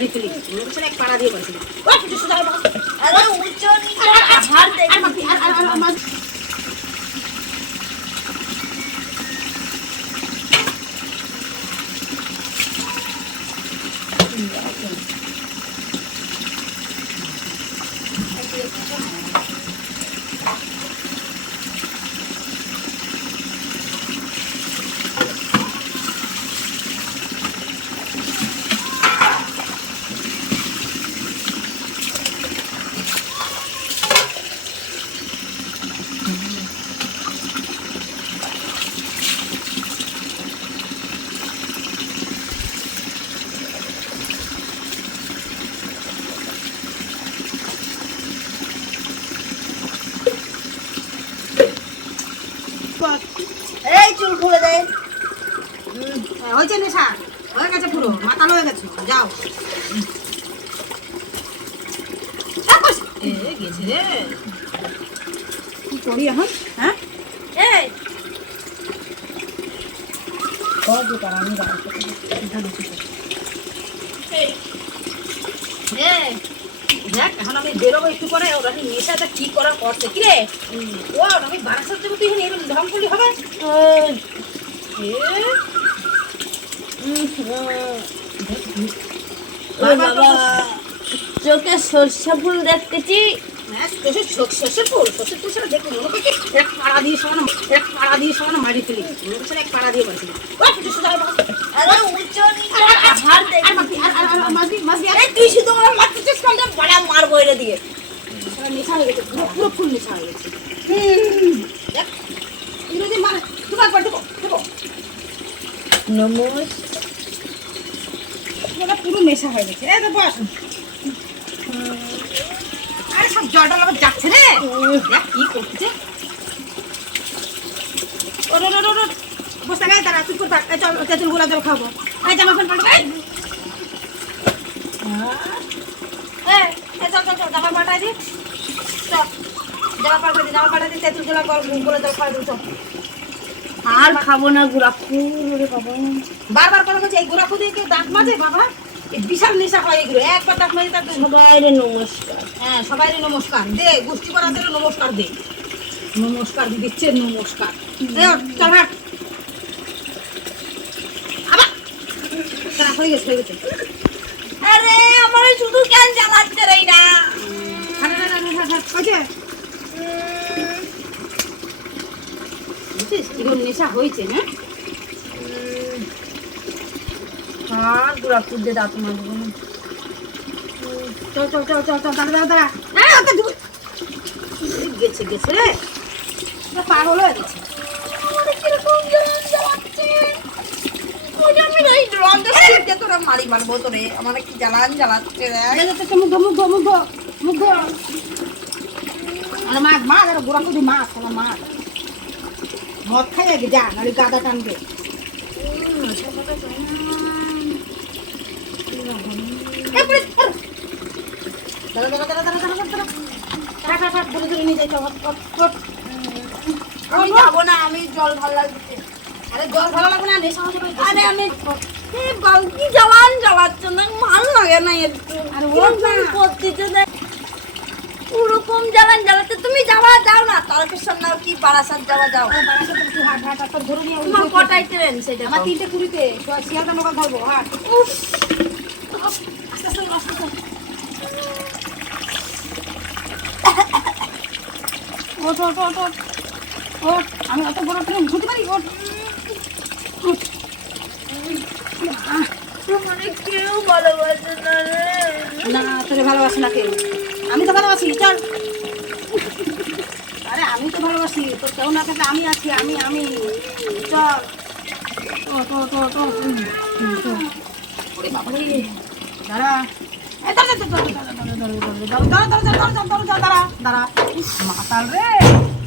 বাড়ি তুলি বলছে এক পাড়া দিয়ে বলছিল ওই কিছু সুদা আরে উচ্চ নিচে আধার দেখি। আর আর আমার এই চুল খুলে দে। হয়েছে নেশা। হয়ে গেছে পুরো। মাতাল হয়ে গেছে। যাও। এ, গেছে রে। কি করি এখন? হ্যাঁ? এই। এ, দেখ এখন আমি বেরোবো একটু পরে ওরা কি নেশাটা কি করার করছে। কি রে? ও আমি বারাসাত যাব তুই এরকম ঢং করলি হবে? এ, বারবার তো চোখে সর্ষে ফুল দেখতেছি। হ্যাঁ, শ্বশুর- শ্বশুর ফুল, শ্বশুর ফুল ছাড়া দেখুন, মনে করছে এক পাড়া দিয়ে সমানে এক পাড়া দিয়ে সমানে মারি ফেলি। মনে করছে না এক পাড়া দিয়ে মারি ফেলি। ও কিছু সোজা আরে উচ্চ নিচে আবার দেখি আর মারবি, আর- আর- আর মারবি, মারবি, আর- এই তুই শুধু আমার মারতেছিস কেন বড়া মারবো এর দিকে সারা নেশা হয়ে গেছে পুরো পুরো ফুল নেশা হয়ে গেছে পর নেশা হয়ে গেছে। এই তো বস। আরে সব জলটা আবার যাচ্ছে রে। কি করছে। ওর ওর ওর বসে নাই চুপ করে থাক চল তেঁতুল গোলা জল খাব এই জামা প্যান্ট পাল্টা এই। এই, চল চল চল জামা পাল্টাই দি চল। জামা দি জামা দি তেঁতুল খাওয়া আর খাব না গুড়া ফুল খাব বারবার করে বলছে এই গোড়া খুদে কেউ দাঁত মাজে বাবা? বিশাল নেশা হয় এগুলো। একবার দাঁত মাজে তার সবাই নমস্কার। হ্যাঁ সবাই নমস্কার। দে গোষ্ঠী করার জন্য নমস্কার দে। নমস্কার দিচ্ছে নমস্কার। এই চল হাট। আবার। হয়ে গেছে হয়ে গেছে। আরে হাট, হাট, হাট, হয়েছে? বুঝছিস? কিরম নেশা হয়েছে আর গুড়া ফুল দাঁত মারবো না। চল চল চল চল চল দাঁড়া দাঁড়া দাঁড়া। ওকে ঢুকে গেছে গেছে রে। পাগল হয়ে গেছে। কীরকম জ্বালান জ্বালাচ্ছে। ওই যে এই রন্ধে সিটে তোরা মারি মারবো তোরে। আমার কি জ্বালান জ্বালাচ্ছে রে। মুখ মুখ মুখ মুখ মানে মাছ মাছ আর গোড়া কুড়ি মাছ আমার মাছ। মদ খাইয়ে যা নাহলে গাদা টানবে। আমি জল ভালো লাগবে আরে জল ভালো লাগবে না জ্বালান জ্বালাচ্ছে না ভালো লাগে না একটু। ওরকম করতেছে ওরকম জ্বালান জ্বালা যাওয়া যাও না তারকেশ্বর না কি বারাসাত যাওয়া যাও। বারাসাত হাট, হাট, হাট, ধরে নিয়ে তোমার যে- ট্রেন সেটা আমার তিনটে কুড়িতে শিয়ালদা নৌকা ধরবো হাট। আস্তে আস্তে আস্তে আস্তে ওঠ ওঠ ওঠ ওঠ। ওঠ আমি অত বড় ট্রেন উঠতে পারি। মানে কেউ ভালোবাসে না রে। না তোকে ভালোবাসি না কেউ আমি তো ভালোবাসি চল। আমি তো ভালোবাসি তো কেউ না থাকে আমি আছি আমি আমি দাঁড়া দাঁড়া দাঁড়া দাঁড়া দাঁড়া দাঁড়া দাঁড়া দাঁড়া দাঁড়া দাঁড়া দাঁড়া দাঁড়া দাঁড়া দাঁড়া